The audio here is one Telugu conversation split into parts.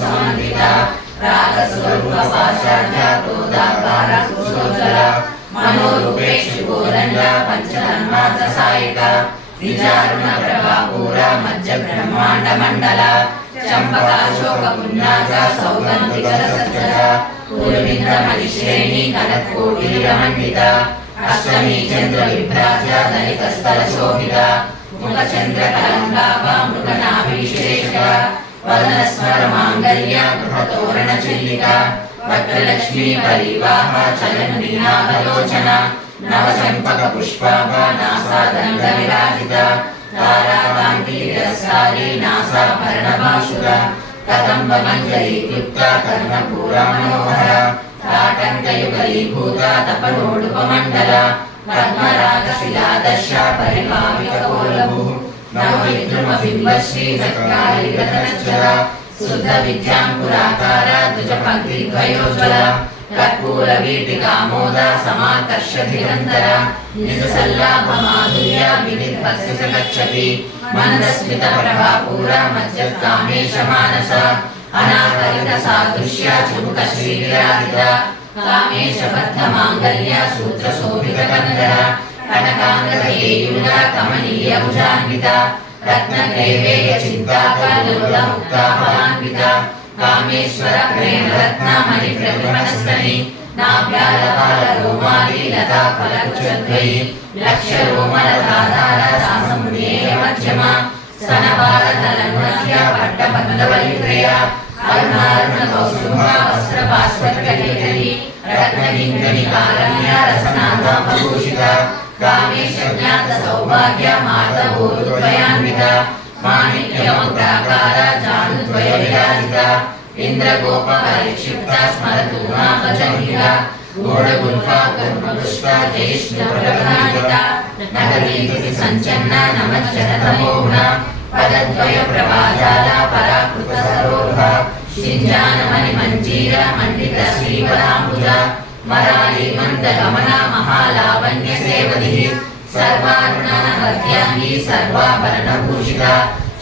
సమన్విత రాగస్వరూప పాశాఢ్య క్రోధాకార సుశోచర మనోరూపేక్షు గోరంగ పంచతన్మాత్ర సాయిక విచారుణ ప్రభాపూర మధ్య బ్రహ్మాండ మండల చంపకాశోక పున్నాగ సౌగంధిక సజ్జల పూర్వింద మణిశ్రేణి కనకోటి రమండిత అష్టమి చంద్ర విభ్రాజ దళిత స్థల శోభిత ముఖ చంద్ర కలంగాభ మృగనాభి విశేష వదన స్మర మాంగళ్య గృహతోరణ చిల్లిక వక్రలక్ష్మీ పరివాహ చలన్ నీనాభలోచన నవ చంపక పుష్పాభ నాసాదండ విరాజిత తారాకాంతి తిరస్కారి నాసాభరణభాషుర కదంబ మంజరీకృత కర్ణపూర మనోహర తాటంకయుగలీభూత తపనోడుపమండల పద్మరాగ శిలాదర్శ పరిభావిక కోలభు నవవిద్రుమ బింబశ్రీ చక్రాలిరతనచ్చల శుద్ధ విద్యాంకురాకార ద్విజ పంక్తి ద్వయోజ్వల కర్పూర వీటికామోద సమాకర్ష ధిరంతర నిజ సల్లాభ మాధుర్య వినిర్భస్య గచ్చతి మందస్మిత ప్రభాపూర మధ్య కామేశ మానస అనాకరిత సాదృశ్య చుముక శ్రీ విరాజిత కామేశ బద్ధ మాంగళ్య సూత్ర శోభిత కందర కనకాంగేయుడ కమనీయ భుజాన్విత రత్న గ్రైవేయ చింతాకలుల ముక్తాఫలాన్విత కామేశ్వర ప్రేమ రత్న మణి ప్రతిమనస్తని నాభ్యాలపాల రోమాలి లతా ఫలకుచద్వై లక్ష రోమలధాధార సాసమునేయ మధ్యమ స్తనపాలతలన్మధ్య పట్టపల్లవలిత్రయ అరుణారుణ కౌస్తుభ వస్త్ర భాస్వత్కలికలి రత్నగింగని కారణ్య రసనాభూషిత కామేశ జ్ఞాత సౌభాగ్య మాతవోరుద్వయాన్విత మాణిక్యముద్రాకార జానుద్వయ విరాజిత ఇంద్రగోప పరిక్షిప్త స్మరతు భజన్య గోడగుల్ఫ కర్మపుష్ప జైష్ణ ప్రగణానిత నగరీకృతి సంచన్న నమజ్జనతమోగుణ పదద్వయ ప్రభాజాల పరాకృత సరోహ సింజానమణి మంజీర మండిత శ్రీవరాంబుజ మరాళి మంద గమన మహాలావణ్య సేవది సర్వారుణానగత్యాంగి సర్వాభరణ భూషిత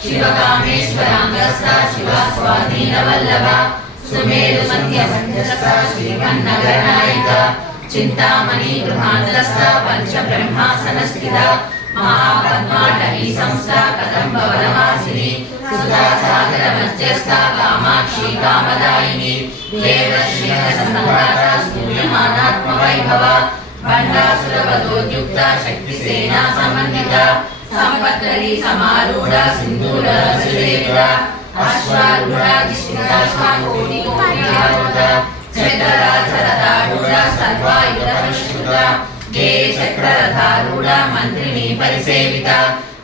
శివకామేశ్వరాంగస్థ శివ స్వాధీన వల్లభ సుమేరు మధ్యస్థ శ్రీమన్నగరనాయక చింతామణి గృహాంతస్థ పంచ బ్రహ్మాసన స్థిత మహాపద్మాటవీ సంస్థ కదంబ వనవాసిని సుధా సాగర మధ్యస్థ కామాక్షి కామదాయిని దేవశ్రీ సంభార స్తూయమానాత్మ వైభవ భండాసుర వదోద్యుక్త శక్తి సేనా సమన్విత సంపత్తరి సమారూఢ సింధూర సురేంద్ర అశ్వారూఢ జిష్ణురాశ్వాకోటి కోటిరారుఢ చక్రరాజరథారూఢ సర్వాయుధ విష్ణుత గే చక్రరథారూఢ మంత్రిని పరిసేవిత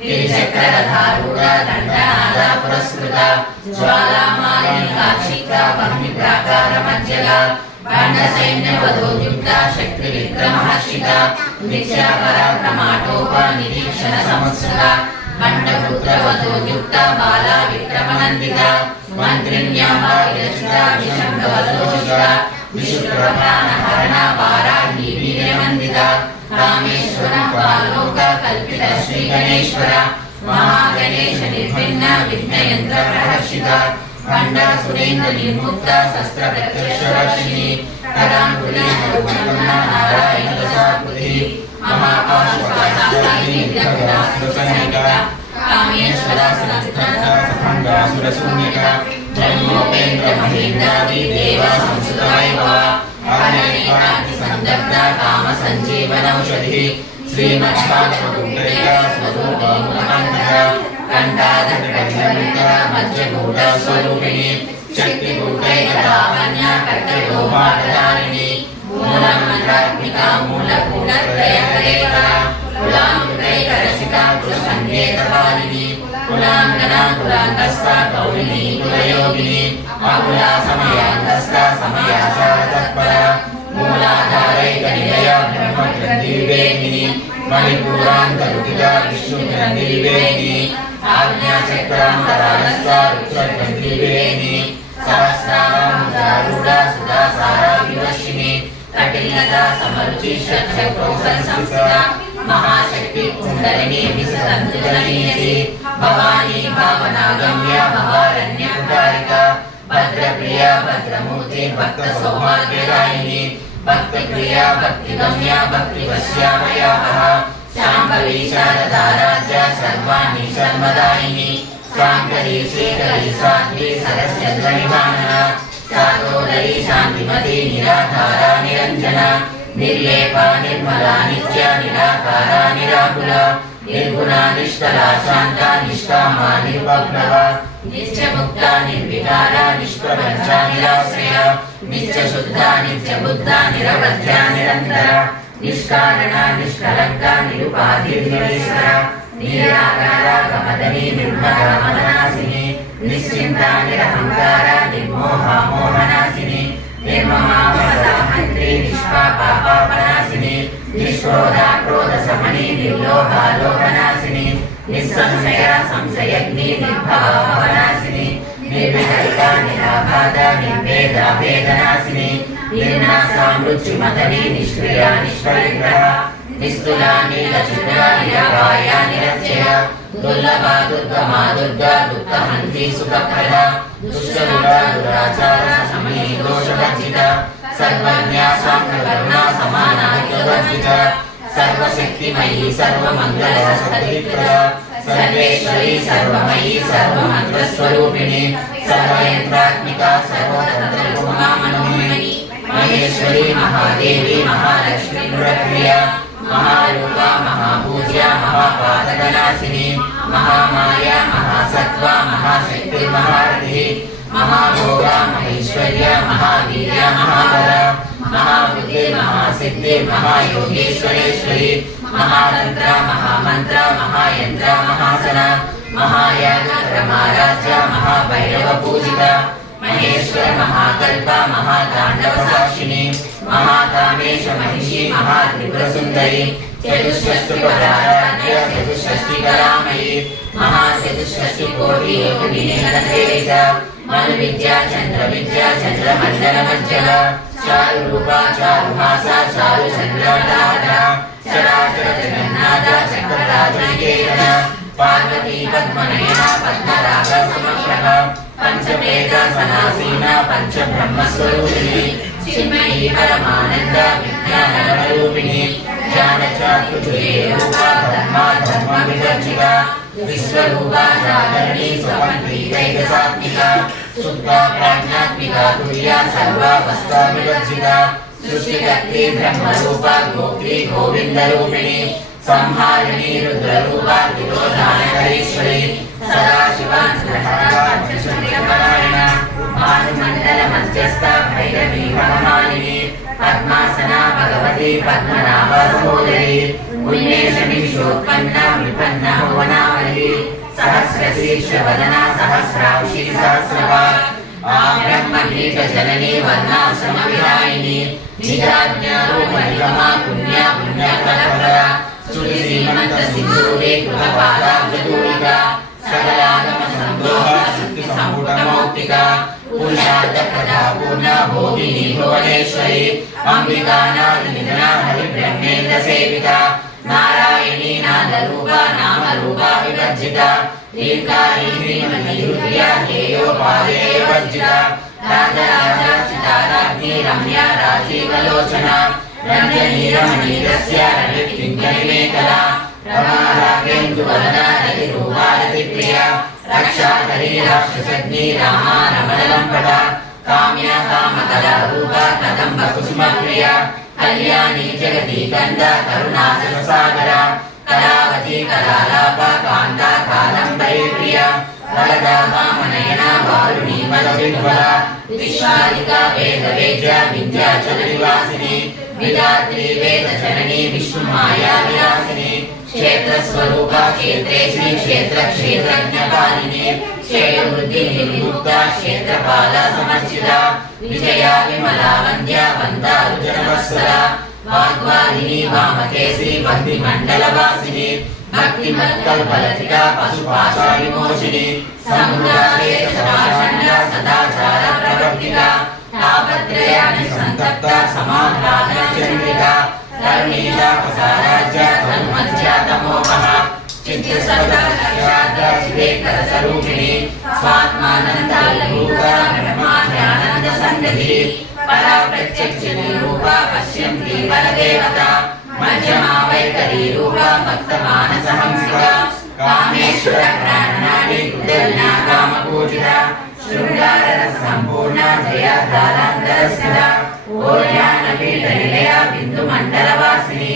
గిరిచక్రరథారూఢ దండనాద పురస్కృత జ్వాలామాలిని కాక్షిత భగ్ని ప్రాకార మధ్యగ బండ సైన్య వదోద్యుక్త శక్తి విక్రమహర్షిత నిత్య పరాక్రమాటోప నిరీక్షణ సంస్కృత బండపుత్ర వదోద్యుక్త బాల విక్రమనందిత మంత్రిణ్యాభారచిత విశంక వదోషిత విశుప్రప్రాణహరణ వారాహి వీర్యమందిత కామేశ్వర పాలోక కల్పిత శ్రీ గణేశ్వర మహాగణేశ నిర్విఘ్న విఘ్నయంత్ర ప్రహర్షిత ఖండా సురేంద్ర నిర్ముక్త శస్త్ర ప్రత్యక్షవర్షిణి కరాంకులి నారాయణ ప్రసాదృతి మహాపాశుపాశాని విద్యాసనిక కామేశ్వర సఖండాసుర శూన్యక జన్మోపేంద్ర మహేంద్రాది దేవ సంస్కృత వైభవ ఆననేకాంతి సందగ్ధ కామ సంజీవనౌషధి శ్రీమద్భాగవతుడైక స్వరూపముఖండక కంఠాధృత మధ్యకూట స్వరూపిణి శక్తికూటైక లావణ్య కర్కయోపాదారిణి మూలమంత్రాత్మిక మూలకూటత్రయకరేక కులామృతైక రసిక కులసంకేతపాలిని కులాంగన కులాంతస్థ కౌలిని కులయోగిని అకులా సమయాంతస్థ సమయాచార తత్పర మూలాధారైక నిలయ బ్రహ్మగ్రంథివేగిని మణిపూరాంతరుతిక విష్ణుగ్రంథివేగిని ఆజ్ఞాచక్రాంతరాలస్థ రుద్రగ్రంథివేగిని సహస్రారాముదారూఢ సుధాసారా వివర్షిణి కటిల్లత సమరుచి షట్చక్రోసంస్థిత మహాశక్తి కుండలిని విసతంతుజనీయసి భవానీ భావనాగమ్య భవారణ్య కుటారిక భద్ర भगवती भक्त सौभाग्यदायिनी भक्ति प्रिया भक्ति गम्या भक्ति वश्या भयावह शाम्भवी शारदाराध्या सर्वाणि सर्वदायिनी शांकरी श्रीकरी साध्वी सरस्वती शातोदरी शांतिमती निराधारा निरंजना निर्लेपा निर्मला नित्या निराकारा निराकुला निर्गुणा निष्कला शांता निष्कामा निर्वप्लवा नित्यमुक्ता निर्विकारा निष्प्रपंचा निराश्रया नित्यशुद्धा नित्यबुद्धा निरवध्या निरन्तरा निष्कारणा निष्कलंका निरुपाधिर्निरीश्वरा निराकारा कमदनी निर्मला मदनासिनी निश्चिंता निरहंकारा निर्मोहा मोहनासिनी निर्ममा ममता मंत्री निष्पापा पापनासिनी निष्क्रोधा क्रोध समनी निर्लोभा लोभनासिनी निस्संशया संशयग्नि निर्भवा भवनासिनी निर्विकल्पा निराबाधा निर्भेदा भेदनासिनी निर्नासा मृत्युमतनी निष्क्रिया निष्परिग्रहा निस्तुला नीलचुला निरवाया निरत्यया दुर्लभा दुर्गमा दुर्गा दुःखहन्त्री सुखप्रदा दुष्टरुला दुराचारा समये दोषवर्जिता सर्वज्ञा साम्प्रकरुणा समानाधिकवर्जिता सर्वशक्तिमयी सर्वमङ्गला सर्वप्रदा सर्वेश्वरी सर्वमयी सर्वमन्त्रस्वरूपिणी सर्वयन्त्रात्मिका सर्वतन्त्ररूपमामनोमयी महेश्वरी महादेवी महालक्ष्मी प्रक्रिया महारूपा महापूज्या महापातकनाशिनी महामाया महासत्त्वा महाशक्ति महारथी महाभोगा महेश्वर्या महावीर्या महाबला महाबुद्धि महासिद्धि महायोगेश्वरेश्वरी महातंत्रा महामंत्रा महायंत्रा महासना महायागक्रमाराध्या महाभैरव पूजिता महेश्वर महाकल्पा महातांडव साक्षिणी महाकामेश महिषी महात्रिपुरसुंदरी चतुष्षष्टिपदाराध्या चतुष्षष्टिकलामयी महाचतुष्षष्टिकोटि योगिनीगणसेविता मनुविद्या चंद्रविद्या चंद्रमण्डलमज्जला चारुरूपा चारुहासा चारुचन्द्रलाटा चराचर जगन्नाथा चक्रराजनिकेतना पार्वती पद्मनयना पद्मराग समप्रभा पंचवेद सनासीना पंचब्रह्मस्वरूपिणी चिन्मयी परमानंद विज्ञानरूपिणी ज्ञानचातुर्ये रूपा धर्मा धर्म विवर्जिता विश्वरूपा जागरणी स्वपन्थी दैवसात्मिका शुद्धा प्राज्ञात्मिका तुर्या सर्वावस्था विवर्जिता सृष्टिकर्त्री ब्रह्मरूपा गोत्री गोविन्दरूपिणी संहारिणी रुद्ररूपा तिरोधानकरीश्वरी सदाशिवा पंचशक्तिपरायणा भानुमण्डल मध्यस्था भैरवी वनमालिनी पद्मासना भगवती पद्मनाभ सहोदरी उन्मेषनिशोत्पन्ना विपन्ना भुवनावली सहस्रशीर्षवदना सहस्राक्षी सहस्रवाक् ब्रह्मगीतजननी वर्णाश्रमविदायिनी निजाज्ञारूपनिगमा पुण्या पुण्यफलप्रदा श्रुतिश्रीमन्तसिन्धूरे कृतपादाब्जतूलिका सकलागमसन्दोहा शुक्तिसम्पुटमौक्तिका पुरुषार्थप्रदा पूर्णा भोगिनी भुवनेश्वरी अम्बिकानादिनिधना हरिब्रह्मेन्द्रसेविता नारायणी नादरूपा नामरूपा विवर्जिता दीर्घारी श्रीमतीरुद्र्या हेयोपादे वर्जिता राजराजा चिताराज्ञी रम्या राजीवलोचना रञ्जनी रमणीरस्या रविकिङ्करिमेखला रमारागेन्दुवदना रतिरूपा रतिप्रिया रक्षाकरी राक्षसग्नी रामा रमणलम्पटा काम्या कामकला रूपा कदम्बकुसुमप्रिया कल्याणी जगती कन्दा करुणासुरसागरा कलावती कलालापा कान्ता कादम्बरी प्रिया वरदा वामनयना वारुणी बलविह्वला विश्वादिका वेदवेद्या विद्याचलनिवासिनी विधात्री वेदजननी विष्णुमाया विलासिनी क्षेत्रस्वरूपा क्षेत्रेशी क्षेत्रक्षेत्रज्ञपालिनी क्षेत्रवृद्धि निर्मुक्ता क्षेत्रपाला समर्चिता विजया विमला वन्द्या वन्दारुजनवत्सला वाग्वादिनी वामकेशी भक्तिमण्डलवासिनी भक्तिमत्कल्पलतिका पशुपाशा विमोचिनी समुद्रादेशपाषण्डा सदाचार प्रवर्तिका तापत्रयानि सन्तप्ता समाह्लादचन्द्रिका तरुणीला प्रसाराज्या तन्मज्जा तमोपः चित्तसर्वलक्ष्याद्या शिवेकरस्वरूपिणी स्वात्मानन्दा लघूका ब्रह्माद्यानन्दसन्निधि परा प्रत्यक्षिणी रूपा पश्यन्ती वरदेवता मध्यमा वैखरी रूपा भक्तमानसहंसिका कामेश्वर प्राणनाडी कुटलिना कामपूजिता शृंगाररस संपूर्णा जया दारान्तरस्थिता ओर्यानपीठनिलया बिन्दुमण्डलवासिनी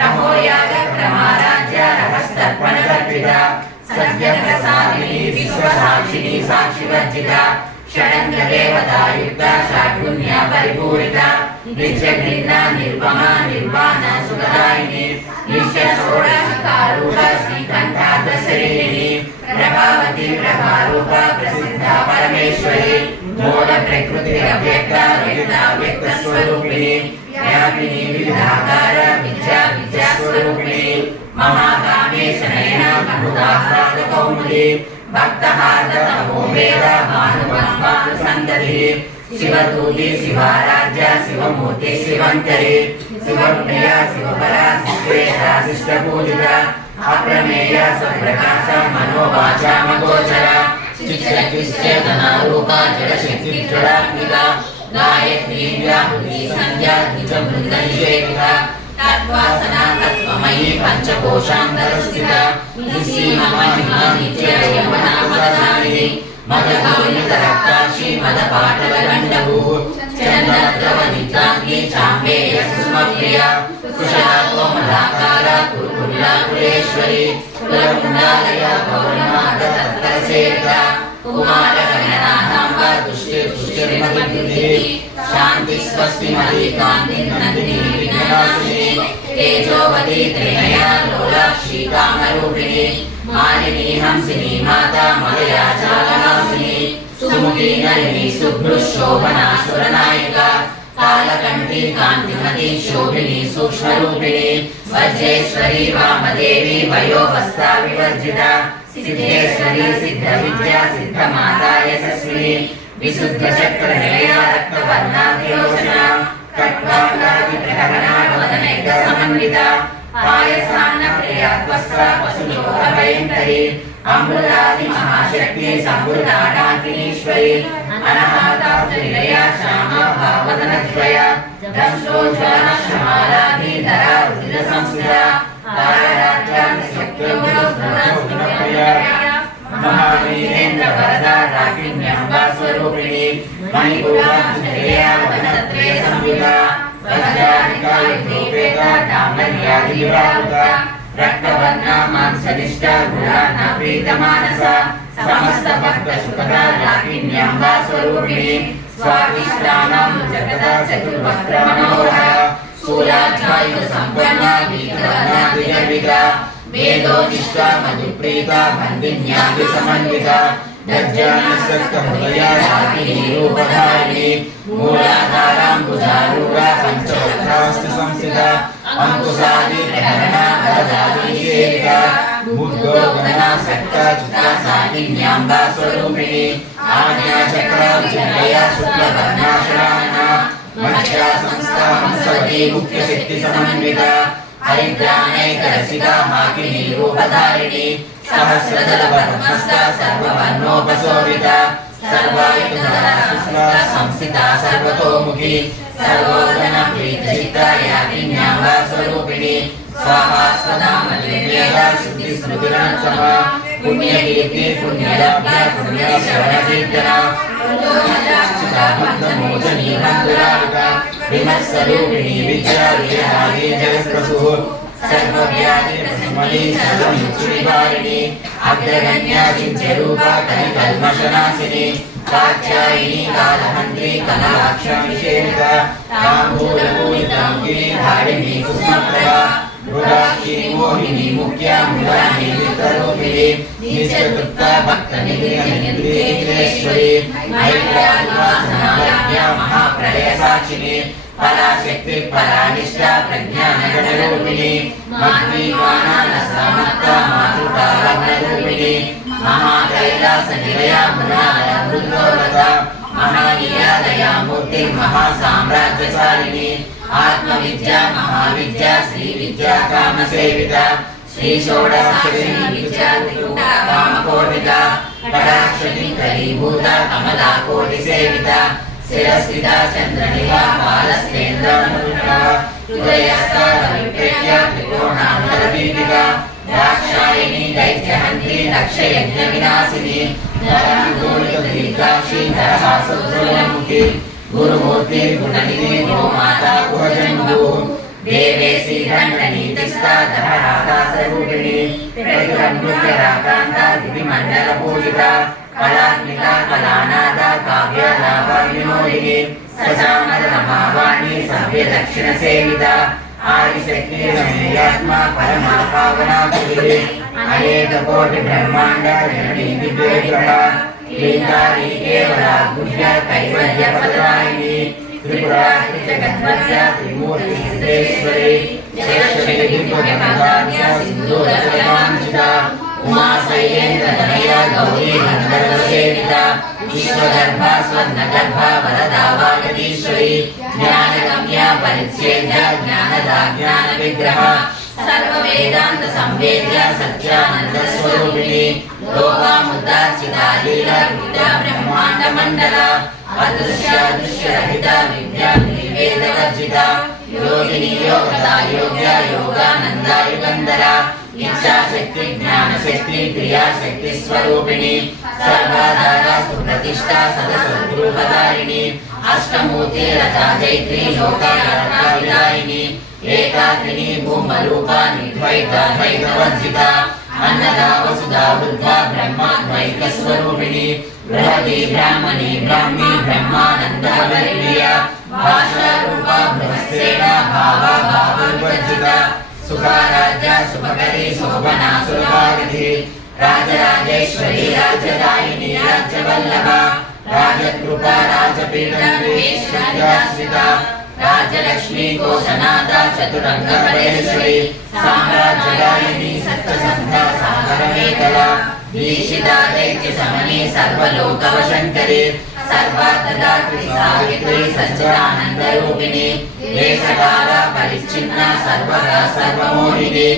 रहोयाग क्रमाराज्य रहस्तर्पणकर्पिता सद्यप्रसादिनी विश्वसाक्षिणी साक्षिवर्जिता षडङ्गदेवतायुक्ता षड्गुण्या परिपूरिता नित्यगृह्णा निर्वमा निर्वाणा सुखदायिनी नित्यषोडशकारूपा श्रीकण्ठाग्रशरीरिणी प्रभावती प्रभारूपा प्रसिद्धा परमेश्वरी मूल प्रकृति अव्यक्ता व्यक्तस्वरूपिणी व्यापिनी विविधाकार विद्या विद्यास्वरूपिणी महाकामेश नयना मनुदाह्लादकौमुदी भक्तहार्दतमोवेद भानुसन्ततिः शिवदूती शिवाराध्य शिवमूर्ति शिवङ्करी शिवप्रिया शिवपरा शिष्टेशा शिष्टपूजिता अप्रमेय स्वप्रकाश मनोवाचामगोचरा चिच्चेतनारूपा जडशक्तिजडात्मिका गायत्री व्याहृति संध्या द्विजवृन्दनिषेविता तत्त्वासना तत्त्वमयी पञ्चकोशान्तरस्थिता निसीममहिमा नित्ययमनामदायिनी मदगौनितरक्ताक्षी मदपाटलगण्डभूः चन्द्रद्रवनिताङ्गी चाम्बेय सुष्मप्रिया कुशला कोमलाकारा कुरुकुल्लाकुलेश्वरी कुलकुण्डालया पौर्णमागतत्परसेविता कुमारगणनाथाम्बा दुष्टिर्मतिबुद्धिः शान्ति स्वस्ति मदी कान्ति नन्दिनी विघ्ननाशिनी तेजोवती त्रिनया लोलाक्षी कामरूपिणी मालिनी हंसिनी माता मलया चालनाशिनी सुमुखी नलिनी शुभ्रुशोभना सुरनायिका कालकण्ठी कान्तिमती शोभिनी सूक्ष्मरूपिणी वज्रेश्वरी वामदेवी वयोवस्था विवर्जिता सिद्धेश्वरी सिद्धविद्या सिद्धमाता यशस्विनी विशुद्धचक्रनिलया रक्तवर्णाभिलोचना कट्वाङ्गादिप्रहरणा वदनैकसमन्विता पायसान्नप्रिया त्वस्ता पशुलोकभयङ्करी अमृतादि महाशक्ति समृताडाकिनीश्वरी अनाहताब्जनिलया श्यामा भावदनद्वया दंश्रोज्ज्वला श्यामालाधिधरा रुधिरसंस्थिता ताराराज्यान्तिशक्त्योगुणप्रिया महावीरेन्द्र वरदा राकिन्यम्बा स्वरूपिणी मणिपुराञ्जलिया वदनत्रये संयुता वज्राधिका युगोपेता डाम्बर्यादिविरावृता रक्तवर्णा मांसनिष्ठा गुणाना प्रीतमानसा समस्त भक्त सुखदा राकिन्यम्बा स्वरूपिणी स्वादिष्टानां जगदा चतुर्वक्त्र मनोहरा शूलाध्यायुध सम्पन्ना वीतवर्णादिगर्विता वेदोनिष्ठा मधुप्रीता बन्दिन्यादिसमन्विता दज्जानसक्तहृदया राकिनी रूपधारिणी मूलाधाराम्बुजारूढा पञ्चवक्त्रास्ति संस्थिता अंकुशादि प्रहरणा वरदाभिषेका बुद्धोगणासक्ता चित्ता साकिन्याम्बा स्वरूपिणी आज्ञाचक्रार्जुनया शुक्लवर्णाश्रायणा मध्या संस्था हंसवती मुख्यशक्तिसमन्विता हरिद्रानैकरसिका माकिनी रूपधारिणी सहस्रदल पद्मस्था सर्ववर्णोपशोभिता सर्वायुधरा शुक्ला संस्थिता सर्वतोमुखी सर्वोदना प्रीतचित्ता याकिन्याम्बा स्वरूपिणी स्वाहा स्वधा मद्वेदा शुद्धिस्मृतिरनुसमा पुण्यकीर्ति पुण्यलब्धा पुण्यश्रवणकीर्तना भक्तमोचनी बन्धुरालिका विमत्सरूपिणी विद्या विजयादि जगत्प्रसूः सर्वव्याधिप्रशमनी सर्वमुच्चुनिवारिणी अग्रगण्या चिन्त्यरूपा कलिकल्मषनाशिनी कात्यायिनी कालहन्त्री कमलाक्षाभिषेविता ताम्बूलपूरिताङ्गिनी धारिणी कुसुमप्रभा रुदाक्षी मोहिनी मुख्या मुरारी वित्तरूपिणी नित्यतृप्ता भक्तनिधिरेश्वरी मैत्र्यादिवासनालभ्या महाप्रलयसाक्षिणी पराशक्ति परानिष्ठा प्रज्ञानगणरूपिणी मद्वीपानालसामत्ता मातृकालग्नरूपिणी महाकैलासनिलया मुनालवृन्दोलता महागीया दयामूर्ति महासाम्राज्यशालिनी आत्मविद्या महाविद्या श्रीविद्या कामसेविता श्री षोडशाक्षरी विद्या त्रिकूटा कामकोटिका कटाक्षरी करीभूता कमलाकोटिसेविता शिरस्थिता चन्द्रनिभा बालस्तेन्द्रमनुष्यः हृदयस्था रविप्रेत्या त्रिकोणान्तरदीपिका दाक्षायिनी दैत्यहन्त्री दक्षयज्ञविनाशिनी दीर्घाक्षी धरहासोज्ज्वलमुखी गुरुमूर्ति गुणनिधि गोमाता गुहजन्मभूः देवेशी दण्डनीतिस्था धरहासरूपिणी प्रतिरन्मुख्यराकान्ता दिविमण्डलपूजिता कलात्मिका कलानादा काव्यलाभविनोदिनी सचामरमावाणी सभ्यदक्षिणसेविता आदिशक्ति रमेयात्मा परमा पावना पुरी अनेककोटि ब्रह्माण्ड जननी दिव्यविग्रह लीलारी केवला गुह्य कैवल्यप्रदायिनी त्रिपुरा त्रिजगद्वद्या त्रिमूर्ति सिद्धेश्वरी जयश्रीदिव्यप्रदान्या सिन्धूरजलाञ्चिता उमा शैलेन्द्रतनया गौरी गन्धर्वसेविता विश्वगर्भा स्वर्णगर्भा वरदा वागदीश्वरी ज्ञानगम्या परिच्छेद्या ज्ञानदा ज्ञानविग्रह सर्ववेदान्त संवेद्या सच्चानन्दस्वरूपिणी लोकामुद्दार्चिता लीला विद्या ब्रह्माण्डमण्डला अदृश्यादृश्यरहिता विद्या निर्वेदवर्जिता योगिनी योगदा योग्या योगानन्दा युगन्धरा इच्छाशक्ति ज्ञानशक्ति क्रियाशक्ति स्वरूपिणी सर्वाधारा सुप्रतिष्ठा सदसद्रूपधारिणी अष्टमूर्ति रचा जैत्री लोकाविदायिनी एकाग्नि भूमरूपा निर्द्वैता द्वैतवर्जिता अन्नदा वसुधा वृद्धा ब्रह्माद्वैत स्वरूपिणी बृहती ब्राह्मणी ब्राह्मी ब्रह्मानन्दवल्लिया भाषा रूपा बृहस्सेना भावा भाववर्जिता सुखाराध्या सुभकरी शोभना सुरभागति राजराजेश्वरी राजदायिनी राज्यवल्लभा राजकृपा राजपीठश्रिता राजलक्ष्मी कोशनादा चतुरंगपरेश्वरी साम्राज्यदायिनी सप्तसन्धा सागरमेखला दीक्षिता दैत्य समनी सर्वलोकवशंकरी सर्वार्थदात्री सावित्री सच्चिदानंदरूपिणी देशकाला परिच्छिन्ना सर्वदा सर्वमोहिनी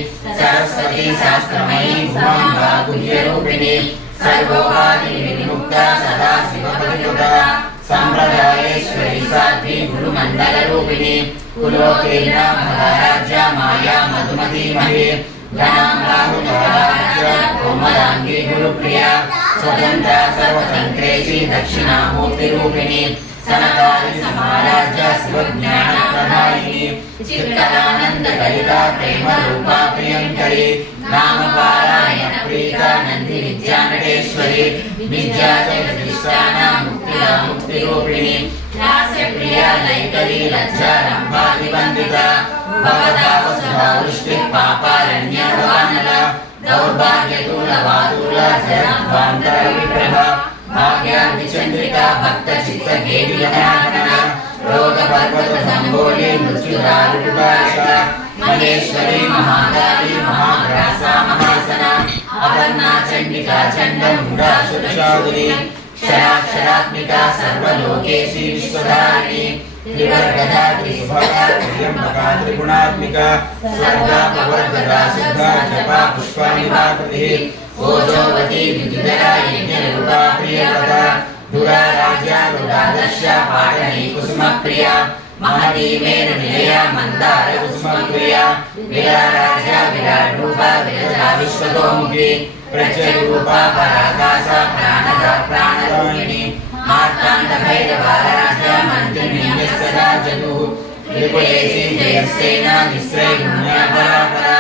सरस्वती शास्त्रमयी भुवाम्बा गुह्यरूपिणी सर्वोपाधि विमुक्ता सदा शिवपरियुक्ता संप्रदायेश्वरी साध्वी गुरुमण्डलरूपिणी कुलोकेन्द्रा महाराज्या माया मधुमती महे घनाम्बाहुजया कोमलांगी गुरुप्रिया स्वतंत्रा सर्वतंत्रेशी दक्षिणामूर्तिरूपिणी सनकारि समाराज्या शिवज्ञानप्रदायिनी चित्तदानन्दकलिता प्रेमरूपा प्रियङ्करी नामपारायण प्रीता नन्दी विद्यानटेश्वरी विद्याजगदीशाना मुक्तिदा मुक्तिरूपिणी लास्यप्रिया लैकरी लज्जारम्भादिवन्दिता भवदा वसुधा वृष्टिः पापारण्यवानला दौर्भाग्यतूलवातूला जरध्वान्तरविप्रभा भाग्यादिचन्द्रिका भक्तचित्तगेलिगणागणा रोगपर्वतसम्भोले मृत्युदारुदाशा महेश्वरी महाकाली महाग्रासा महासना अपर्णा चण्डिका चण्डमुण्डासुरशालिनी क्षराक्षरात्मिका सर्वलोकेशी विश्वधारिणी त्रिवर्गदा त्रिसुभगा त्र्यम्बका त्रिगुणात्मिका सर्गा प्रवर्गदा सिद्धा जपा पुष्पानिवाकृतिः ओजोवती विद्युधरा यज्ञरूपा प्रियवदा दुराराज्या रुदादर्शा पाटनी कुसुमप्रिया महती मेरुनिलया मन्दार कुसुमप्रिया विराराज्या विराट्रूपा विरजा विश्वतोमुखी प्रत्यरूपा पराकाशा प्राणदा प्राणरूपिणी मार्ताण्डभैरवाराज्या मन्त्रिणी यस्सदा जगुः त्रिपुरेशी जयसेना निःश्रयगुण्या परापरा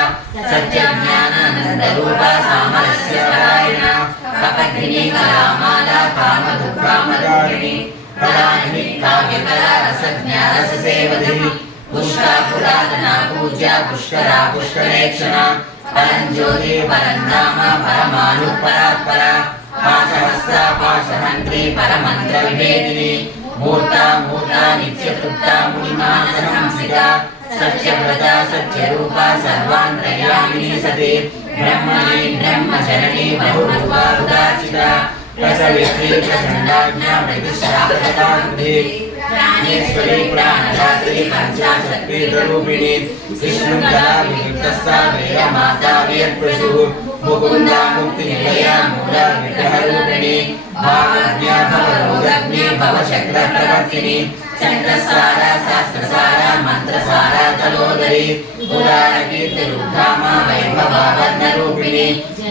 सत्यज्ञानानन्दरूपा सामरस्य परायणा कपद्धिनी कलामाला कामदुःखामदारिणी कलानिधि काव्यकला रसज्ञा रससेवधिः पुष्टा पुरातना पूज्या पुष्करा पुष्करेक्षणा परञ्ज्योति परन्धामा परमाणुः परात्परा पाशहस्ता पाशहन्त्री परमन्त्रविभेदिनी मूर्ता मूर्ता नित्यतृप्ता मुनिमानसंसिता सत्यव्रता सत्यरूपा सर्वान्तर्यामिनी सती ब्रह्मणी ब्रह्मचरणी बहुरूपा उदाचिता प्रसवित्री प्रचण्डाज्ञा प्रतिष्ठापृताकृति प्राणेश्वरी प्राणदात्री पंचाशक्तिरूपिणी विष्णुकला विमुक्तस्था वेदमाता वेदप्रसूः मुकुन्दा मुक्तिनिलया मूला विग्रहरूपिणी भावज्ञा भवरोगज्ञे भवचक्रप्रवर्तिनि चक्रसारा शास्त्रसारा मंत्रसारा तलोदरी उदारकीर्तिरुद्धामा वैभवावर्णरूपिणी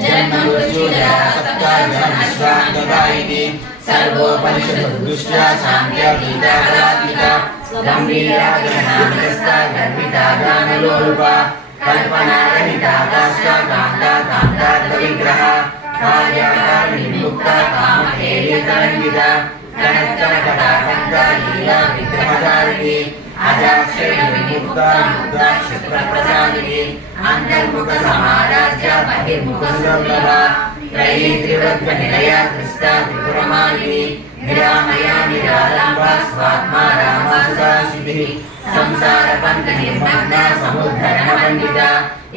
जन्ममृत्युजरातप्तार्जनश्रान्तदायिनी सर्वोपनिषदुष्टा शान्त्या गीताकलात्मिका गम्भीरा गणनामस्ता गर्भिता गानलोलुपा कल्पनारहिता दाष्टा कान्ता कान्तार्थविग्रहा कार्याकारिणीमुक्ता कामहेलितरङ्गिता कनत्कनकटाकन्ता लीला विग्रहधारिणी अजाक्षरविमुक्ता मुक्ता क्षिप्रप्रसादिनी अन्तर्मुखसमाराज्या बहिर्मुखसुलभा त्रयी त्रिवृत्तनिलया कृष्टा त्रिपुरमालिनी निरामया निरालम्बा स्वात्मा रामसुदाशिभिः संसारपन्तनिर्मग्ना समुद्धरणपण्डिता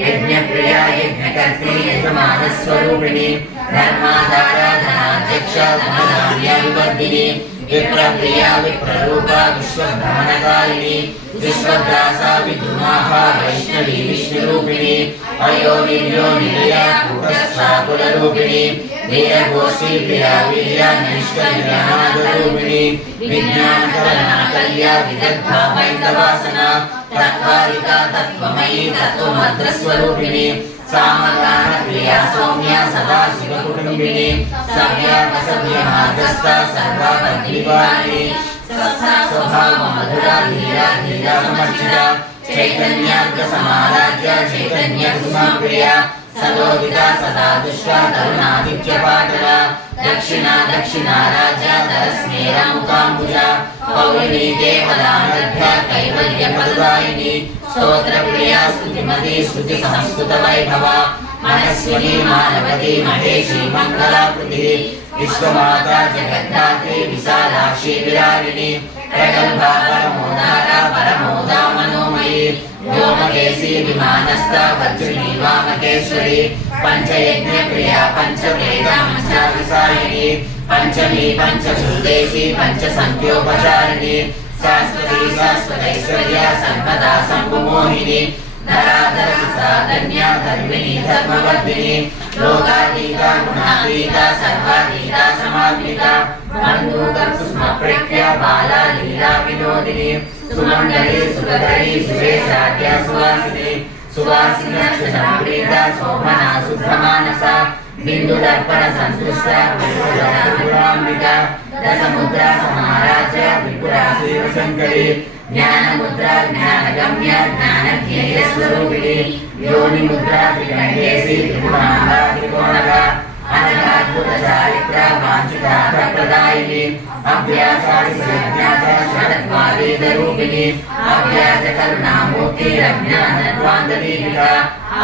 यज्ञप्रिया यज्ञकर्त्री यजमानस्वरूपिणी धर्माधारा धनाध्यक्षा धनधान्यविवर्धिनी विप्रप्रिया विप्ररूपा विश्वभ्रमणकारिणी विश्वग्रासा विद्रुमाहा वैष्णवी विष्णुरूपिणी अयोनिर्यो निलया कूटस्वाकुलरूपिणी वीरघोषी प्रिया वीर्या नैष्कर्म्यनादरूपिणी विज्ञानकलनाकल्या विदग्धा वैन्दवासना तत्त्वारिका तत्त्वमयी तत्त्वमन्त्रस्वरूपिणी सामगानप्रिया सौम्या सदा शिवकुटुम्बिनी सव्यापसव्यमार्गस्था सर्वापद्विवारिणी स्वभावमधुरा धीरा धीरा समर्चिता चैतन्यार्कसमाराध्या चैतन्यकुसुमप्रिया सलोकिता सदा दुष्टा तरुणादित्यपाटला दक्षिणा दक्षिणा राजा धरस्मेरमुकाम्बुजा पौर्णी देवदानभ्या कैवल्यप्रदायिनी स्तोत्रप्रिया स्तुतिमती श्रुतिसंस्कृतवैभवा मनस्विनी मानवती महेशी मङ्गलाकृतिः विश्वमाता जगद्धात्री विशालाक्षी विरागिणी प्रगल्भा परमोदारा परमोदा मनोमयी व्योमकेशी विमानस्था वज्रिणी वामकेश्वरी पंचयज्ञप्रिया पंचवेदांशाविसारिणी पंचमी पंचभूतेशी पंचसंख्योपचारिणी शाश्वती शाश्वतैश्वर्या सर्वदा सम्भुमोहिनी धराधरसुधाधन्या धर्मिणी धर्मवर्धिनी लोकातीता गुणातीता सर्वातीता समात्मिका बन्धुकर्सुस्मप्रेक्ष्या बाला लीला विनोदिनी सुमङ्गली सुगधरी सुवेशाद्या सुवासिनी सुवासिनक्षसम्प्रीता शोभना शुद्धमानसा बिन्दुदर्पण सन्तुष्टा विपुलाम्बिका दशमुद्रा समाराज्य विपुला शिवशङ्करी ज्ञानमुद्रा ज्ञानगम्या ज्ञानध्येयस्वरूपिणी योनिमुद्रा त्रिकण्डेशी त्रिपुराम्बा त्रिकोणगा अनघाद्भुतचारित्रा वाञ्छितार्थप्रदायिनी अभ्यासादिसज्ञाता षड्वादीतरूपिणी अभ्यासकरुणामूर्तिरज्ञानध्वान्तदीपिका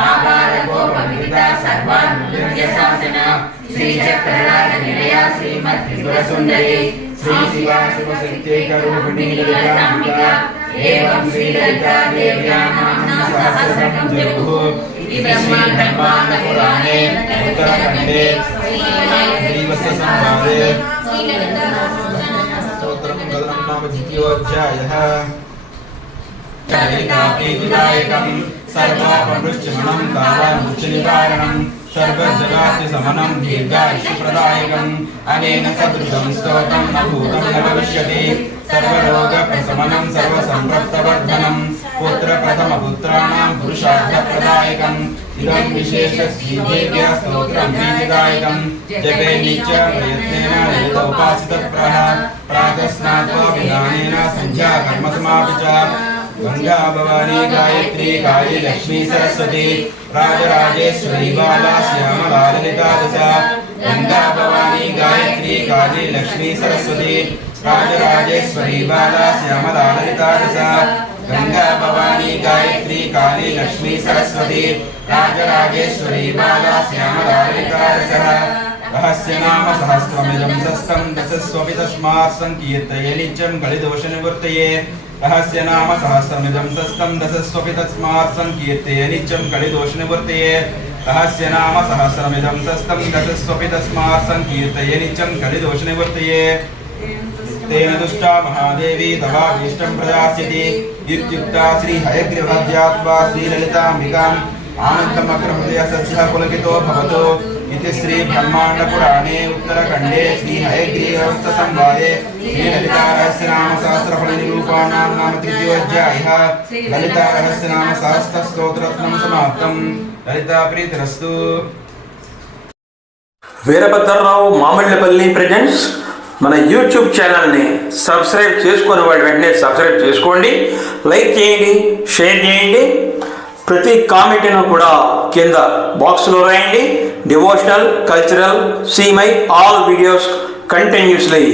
आबालगोपविदिता सर्वान्मुद्यशासना श्रीचक्रराजनिलया श्रीमत्त्रिपुरसुन्दरी श्रीशिवा शिवशक्त्यैकरूपिणी ललिताम्बिका एवं श्रीललिता देव्याः नाम्ना सहस्रनामं जपुः इति श्रीब्रह्माण्डपुराणे उत्तरखण्डे श्रीवत्स संवादे स्तोत्रं कथनं नाम द्वितीयोऽध्यायः चरिताप्रीतिदायकं सर्वापमृच्छमनं तावामुच्चनिवारणं सर्वजगात्रिशमनं दीर्घायुष्यप्रदायकम् अनेन सदृशं स्तोत्रं न भूतं न भविष्यति सर्वरोगप्रशमनं सर्वसम्पत्प्रवर्धनं पुत्रप्रथमपुत्राणां पुरुषार्थप्रदायकम् इदं विशेषश्रीदेव्या स्तोत्रं प्रीतिदायकं जपे नित्य प्रयत्नेन ललितोपासितप्रः प्रातः स्नात्वा विधानेन सन्ध्या कर्मसमापि च गंगा भवानी गायत्री काली लक्ष्मी सरस्वती राजराजेश्वरी बाला श्यामला ललिता दशा गंगा भवानी गायत्री काली लक्ष्मी सरस्वती राजराजेश्वरी बाला श्यामला ललिता दशा गंगा भवानी गायत्री काली लक्ष्मी सरस्वती राजराजेश्वरी बाला श्यामला ललिता दशा रहस्य नाम सहस्रमिदं सस्तं दशस्वपि तस्मात् संकीर्तये नित्यं कलिदोषनिवृत्तये रहस्य नाम सहस्रमिदं सस्तं दशस्वपि तस्मात् संकीर्तये नित्यं कलिदोषनिवृत्तये रहस्य नाम सहस्रमिदं सस्तं दशस्वपि तस्मात् संकीर्तये नित्यं कलिदोषनिवृत्तये तेन दुष्टा महादेवी तवाभीष्टं प्रदास्यति इत्युक्ता श्रीहयग्रीवध्यात्वा श्रीललिताम्बिकाम् आनन्दमग्रहृदयसस्यः पुलकितो भवतु इति श्री ब्रह्मांड पुराणे उत्तरखंडे श्री हयग्रीवस्थ संवादे श्री ललिता रहस्य नाम सहस्र फल निरूपणां नाम तृतीयोऽध्यायः ललिता रहस्य नाम सहस्र स्तोत्ररत्नं समाप्तं ललिता प्रीतिरस्तु। వీరభద్రరావు మామిళ్ళపల్లి ప్రెజెంట్స్ మన యూట్యూబ్ ఛానల్ని సబ్స్క్రైబ్ చేసుకునే వాళ్ళు వెంటనే సబ్స్క్రైబ్ చేసుకోండి, లైక్ చేయండి, షేర్ చేయండి. ప్రతి కామెంట్ను కూడా కింద బాక్స్లో రాయండి. Devotional, cultural, see my all videos continuously.